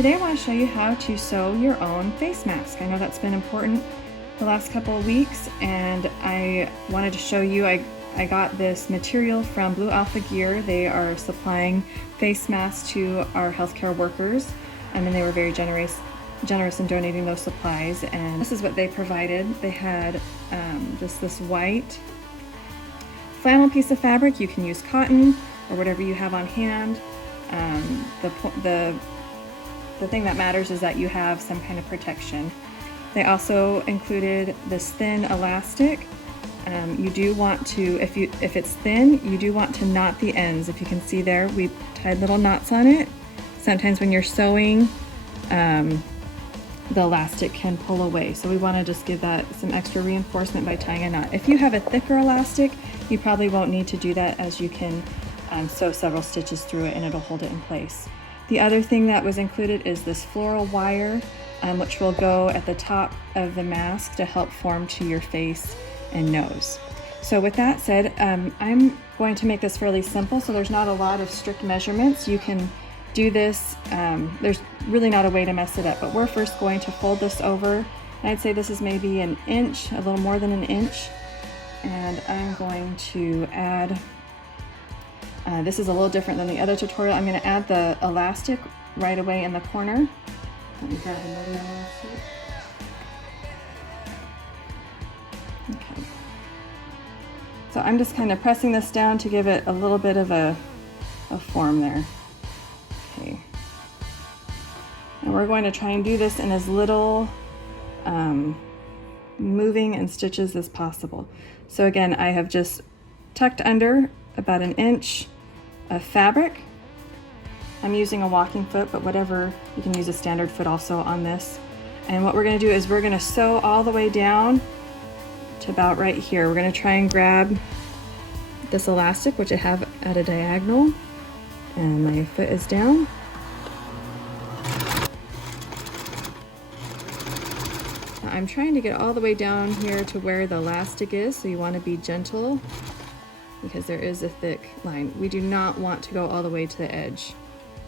Today I want to show you how to sew your own face mask. I know that's been important the last couple of weeks, and I wanted to show you, I got this material from Blue Alpha Gear. They are supplying face masks to our healthcare workers, and then they were very generous in donating those supplies, and this is what they provided. They had this white flannel piece of fabric. You can use cotton or whatever you have on hand. The thing that matters is that you have some kind of protection. They also included this thin elastic. You do want to, if it's thin, you do want to knot the ends. If you can see there, we tied little knots on it. Sometimes when you're sewing, the elastic can pull away. So we want to just give that some extra reinforcement by tying a knot. If you have a thicker elastic, you probably won't need to do that, as you can sew several stitches through it and it'll hold it in place. The other thing that was included is this floral wire, which will go at the top of the mask to help form to your face and nose. So with that said, I'm going to make this fairly simple, so there's not a lot of strict measurements. You can do this, there's really not a way to mess it up, but we're first going to fold this over. And I'd say this is maybe an inch, a little more than an inch. And I'm going to add, this is a little different than the other tutorial. I'm going to add the elastic right away in the corner. Let me grab another elastic. Okay. So I'm just kind of pressing this down to give it a little bit of a form there. Okay. And we're going to try and do this in as little moving and stitches as possible. So again, I have just tucked under about an inch of fabric. I'm using a walking foot, but whatever, you can use a standard foot also on this. And what we're going to do is we're going to sew all the way down to about right here. We're going to try and grab this elastic, which I have at a diagonal, and my foot is down. Now I'm trying to get all the way down here to where the elastic is, so you want to be gentle because there is a thick line. We do not want to go all the way to the edge.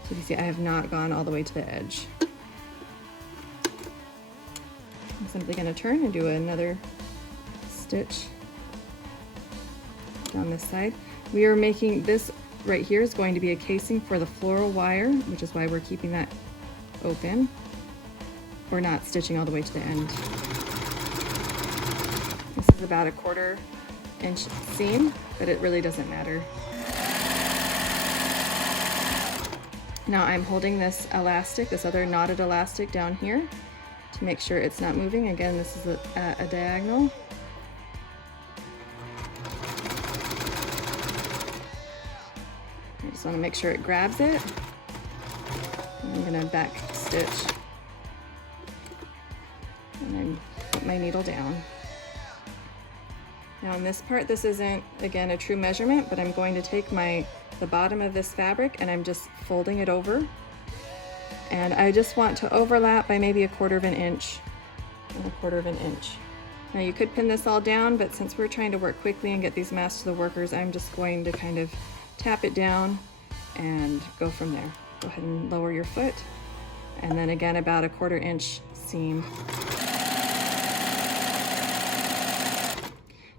So you can see I have not gone all the way to the edge. I'm simply going to turn and do another stitch down this side. We are making this right here is going to be a casing for the floral wire, which is why we're keeping that open. We're not stitching all the way to the end. This is about a 1/4 inch seam, but it really doesn't matter. Now I'm holding this elastic, this other knotted elastic down here to make sure it's not moving. Again, this is a diagonal. I just want to make sure it grabs it. I'm going to back stitch and then put my needle down. Now in this part, this isn't, again, a true measurement, but I'm going to take the bottom of this fabric and I'm just folding it over. And I just want to overlap by maybe a 1/4 inch and a 1/4 inch. Now you could pin this all down, but since we're trying to work quickly and get these masks to the workers, I'm just going to kind of tap it down and go from there. Go ahead and lower your foot. And then again, about a 1/4 inch seam.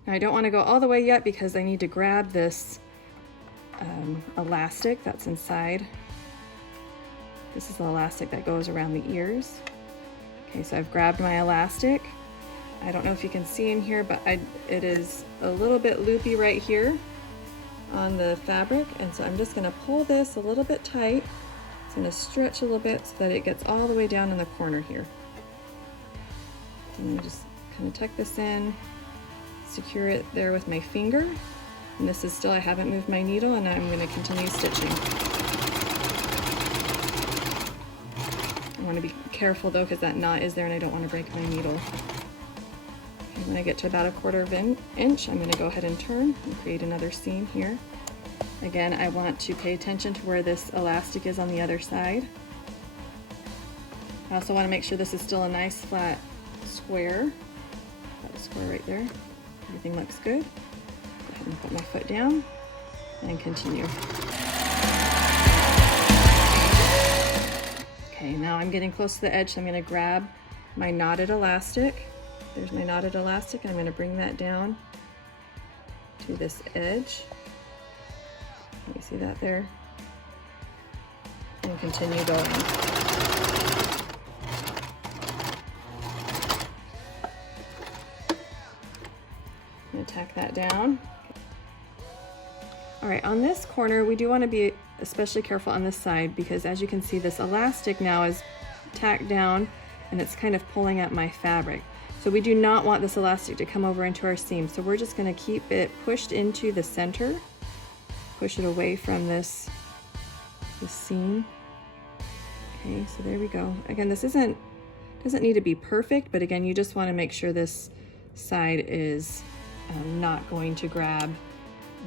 Now I don't want to go all the way yet because I need to grab this elastic that's inside. This is the elastic that goes around the ears. Okay, so I've grabbed my elastic. I don't know if you can see in here, but it is a little bit loopy right here on the fabric, and so I'm just going to pull this a little bit tight. It's going to stretch a little bit so that it gets all the way down in the corner here. And just kind of tuck this in, secure it there with my finger, and this is still, I haven't moved my needle, and I'm going to continue stitching. I want to be careful though, because that knot is there and I don't want to break my needle. And when I get to about a 1/4 inch, I'm going to go ahead and turn and create another seam here. Again, I want to pay attention to where this elastic is on the other side. I also want to make sure this is still a nice flat square. Got a square right there. Everything looks good. Go ahead and put my foot down and continue. Okay, now I'm getting close to the edge, so I'm going to grab my knotted elastic. There's my knotted elastic, and I'm going to bring that down to this edge. Can you see that there? And continue going. I'm going to tack that down. All right, on this corner, we do want to be especially careful on this side because as you can see, this elastic now is tacked down and it's kind of pulling at my fabric. So we do not want this elastic to come over into our seam. So we're just going to keep it pushed into the center, push it away from this seam. Okay, so there we go. Again, this doesn't need to be perfect, but again, you just want to make sure this side is not going to grab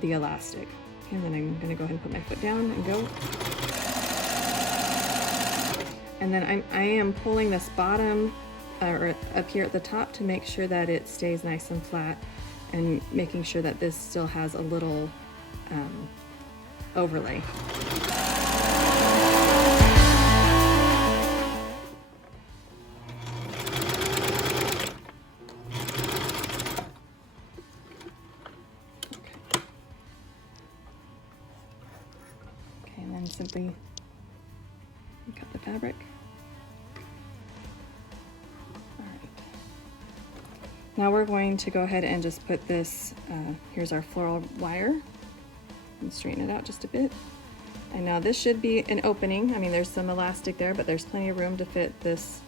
the elastic. Okay, and then I'm going to go ahead and put my foot down and go. And then I am pulling this bottom or up here at the top to make sure that it stays nice and flat, and making sure that this still has a little overlay. Okay, and then simply cut the fabric. Now we're going to go ahead and just put this, here's our floral wire, and straighten it out just a bit. And now this should be an opening. I mean, there's some elastic there, but there's plenty of room to fit this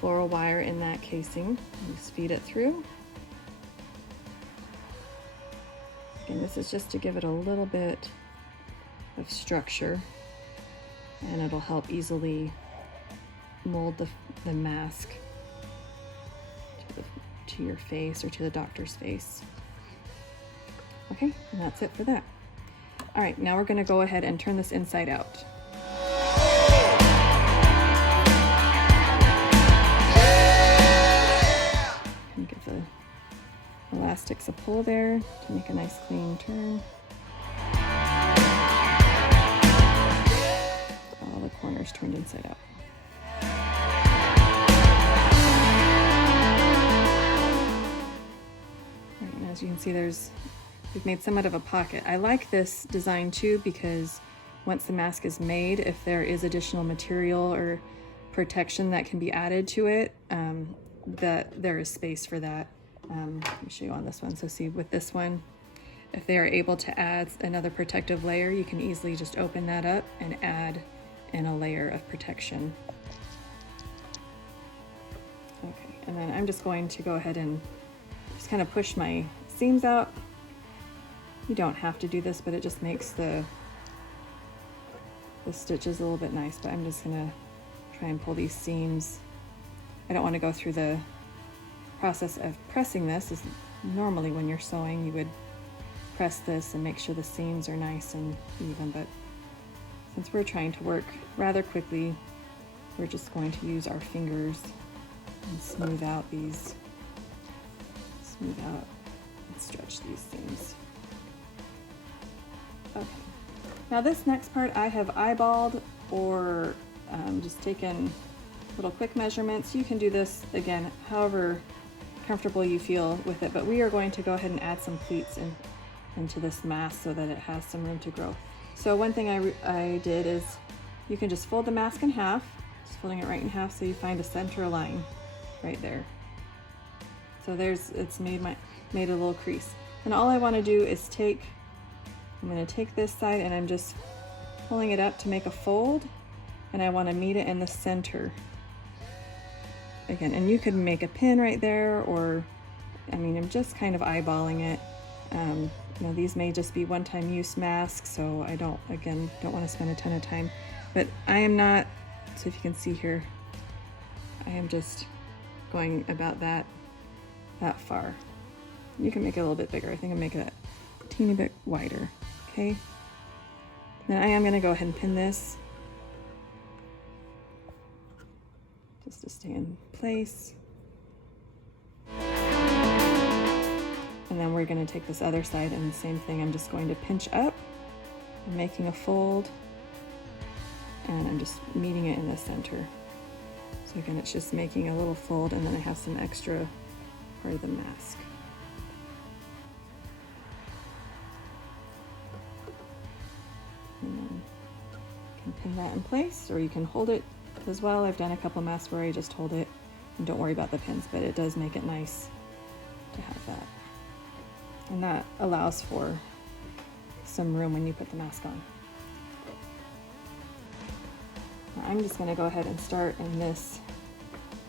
floral wire in that casing. Just feed it through. Again, this is just to give it a little bit of structure, and it'll help easily mold the mask to your face or to the doctor's face. Okay, and that's it for that. All right, now we're going to go ahead and turn this inside out. And give the elastics a pull there to make a nice clean turn. All the corners turned inside out. As you can see, we've made somewhat of a pocket. I like this design too because once the mask is made, if there is additional material or protection that can be added to it, that there is space for that. Let me show you on this one. So see, with this one, if they are able to add another protective layer, you can easily just open that up and add in a layer of protection. Okay, and then I'm just going to go ahead and just kind of push my seams out. You don't have to do this, but it just makes the stitches a little bit nice, but I'm just gonna try and pull these seams. I don't want to go through the process of pressing this. As normally when you're sewing, you would press this and make sure the seams are nice and even, but since we're trying to work rather quickly, we're just going to use our fingers and smooth out and stretch these seams. Okay, now this next part I have eyeballed or just taken little quick measurements. You can do this again however comfortable you feel with it, but we are going to go ahead and add some pleats into this mask so that it has some room to grow. So one thing I did is you can just fold the mask in half, just folding it right in half so you find a center line right there. So it's made a little crease. And all I want to do is I'm going to take this side and I'm just pulling it up to make a fold, and I want to meet it in the center. Again, and you could make a pin right there, or, I mean, I'm just kind of eyeballing it. You know, these may just be one-time use masks, so I don't want to spend a ton of time. But I am not, so if you can see here, I am just going about that far. You can make it a little bit bigger. I think I'll make it a teeny bit wider, okay? Then I am gonna go ahead and pin this just to stay in place. And then we're gonna take this other side and the same thing. I'm just going to pinch up, I'm making a fold, and I'm just meeting it in the center. So again, it's just making a little fold, and then I have some extra part of the mask. And then you can pin that in place, or you can hold it as well. I've done a couple masks where I just hold it and don't worry about the pins, but it does make it nice to have that. And that allows for some room when you put the mask on. Now I'm just going to go ahead and start in this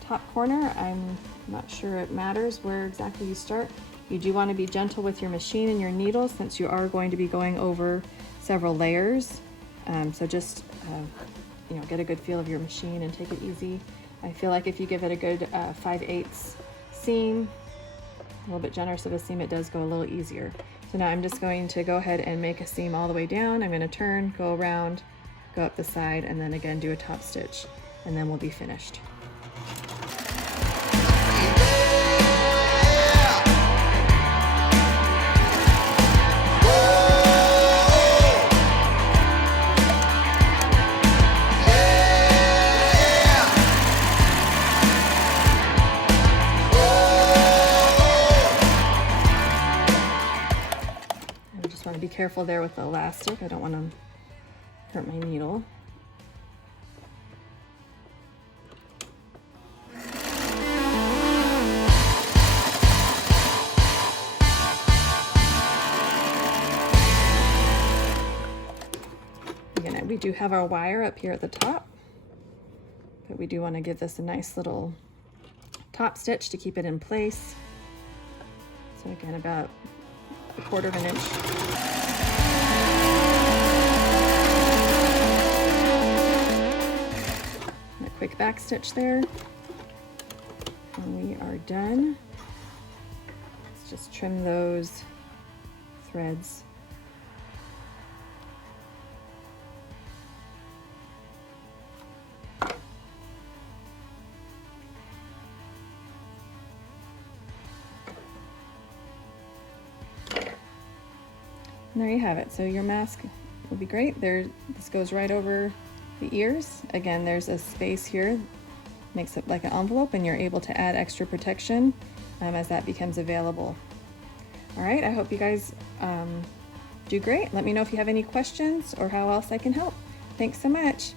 top corner. I'm not sure it matters where exactly you start. You do want to be gentle with your machine and your needles, since you are going to be going over several layers. So just get a good feel of your machine and take it easy. I feel like if you give it a good 5/8 seam, a little bit generous of a seam, it does go a little easier. So now I'm just going to go ahead and make a seam all the way down. I'm going to turn, go around, go up the side, and then again do a top stitch, and then we'll be finished. Want to be careful there with the elastic. I don't want to hurt my needle. Again, we do have our wire up here at the top, but we do want to give this a nice little top stitch to keep it in place. So again, about 1/4 of an inch. And a quick back stitch there. And we are done. Let's just trim those threads. And there you have it. So your mask will be great. This goes right over the ears. Again, there's a space here, makes it like an envelope, and you're able to add extra protection as that becomes available. All right, I hope you guys do great. Let me know if you have any questions or how else I can help. Thanks so much.